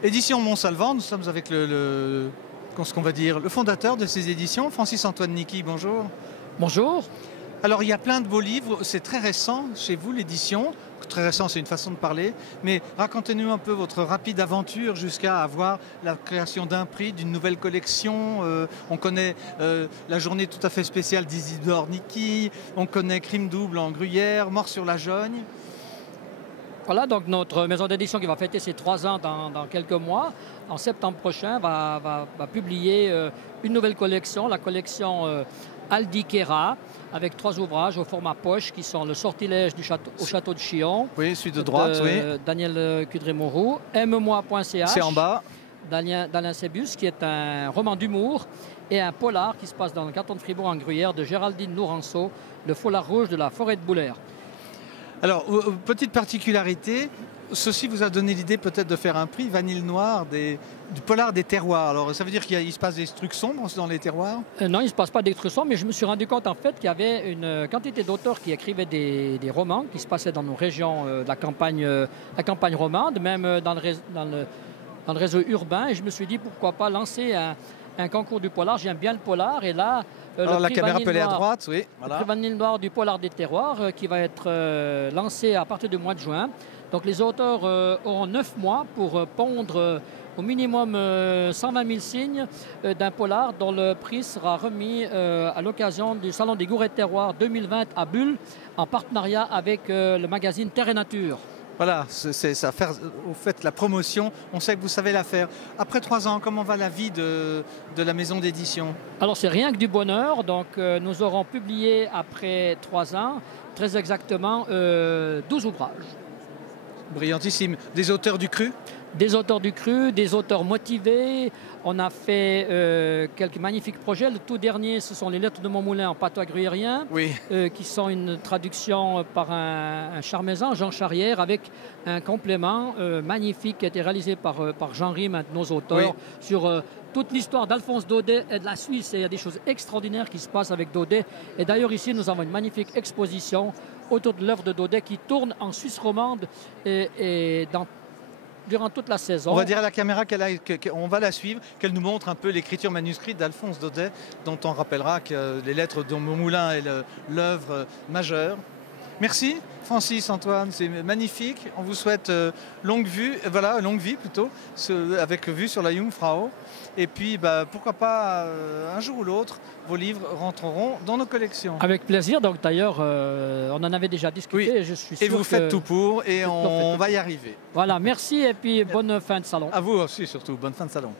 Édition Montsalvant, nous sommes avec ce qu'on va dire, le fondateur de ces éditions, Francis-Antoine Nicky, bonjour. Bonjour. Alors il y a plein de beaux livres, c'est très récent chez vous l'édition, très récent c'est une façon de parler, mais racontez-nous un peu votre rapide aventure jusqu'à avoir la création d'un prix, d'une nouvelle collection. On connaît la journée tout à fait spéciale d'Isidore Nicky, on connaît Crime double en Gruyère, Mort sur la Jogne. Voilà, donc notre maison d'édition qui va fêter ses 3 ans dans quelques mois, en septembre prochain, va publier une nouvelle collection, la collection Aldikera, avec 3 ouvrages au format poche qui sont Le Sortilège au château de Chillon. Oui, celui de droite, oui. Daniel Cudré-Moreau, aime-moi.ch. C'est en bas. D'Alain Sébus, qui est un roman d'humour et un polar qui se passe dans le canton de Fribourg en Gruyère de Géraldine Nourenceau, Le Foulard rouge de la forêt de Boulaire. Alors, petite particularité, ceci vous a donné l'idée peut-être de faire un prix Vanille Noire du polar des terroirs. Alors, ça veut dire qu'il se passe des trucs sombres dans les terroirs? Non, il ne se passe pas des trucs sombres, mais je me suis rendu compte en fait qu'il y avait une quantité d'auteurs qui écrivaient des romans qui se passaient dans nos régions de la campagne romande, même dans le réseau urbain. Et je me suis dit pourquoi pas lancer un concours du polar. J'aime bien le polar et là... Alors la caméra peut aller à droite, oui. Voilà. Le prix Vanille Noire du polar des terroirs qui va être lancé à partir du mois de juin. Donc les auteurs auront 9 mois pour pondre au minimum 120 000 signes d'un polar dont le prix sera remis à l'occasion du Salon des Gourets de Terroir 2020 à Bulle en partenariat avec le magazine Terre et Nature. Voilà, c'est ça, vous faites la promotion, on sait que vous savez la faire. Après 3 ans, comment va la vie de la maison d'édition? Alors c'est rien que du bonheur, donc nous aurons publié après 3 ans, très exactement 12 ouvrages. Brillantissime. Des auteurs du cru? Des auteurs du cru, des auteurs motivés. On a fait quelques magnifiques projets. Le tout dernier, ce sont les Lettres de Montmoulin en patois gruyérien, oui. Qui sont une traduction par un charmaisan, Jean Charrière, avec un complément magnifique qui a été réalisé par Jean Rime, un de nos auteurs, oui. Sur toute l'histoire d'Alphonse Daudet et de la Suisse. Et il y a des choses extraordinaires qui se passent avec Daudet. Et d'ailleurs, ici, nous avons une magnifique exposition autour de l'œuvre de Daudet qui tourne en Suisse romande et durant toute la saison. On va dire à la caméra qu'on va la suivre, qu'elle nous montre un peu l'écriture manuscrite d'Alphonse Daudet, dont on rappellera que les Lettres de Montmoulin est l'œuvre majeure. Merci Francis, Antoine, c'est magnifique. On vous souhaite longue vie plutôt, avec vue sur la Jungfrau. Et puis pourquoi pas un jour ou l'autre, vos livres rentreront dans nos collections. Avec plaisir, donc d'ailleurs on en avait déjà discuté. Oui. Et je suis sûr et vous faites tout pour et on va y arriver. Voilà, merci et puis bonne fin de salon. À vous aussi surtout, bonne fin de salon.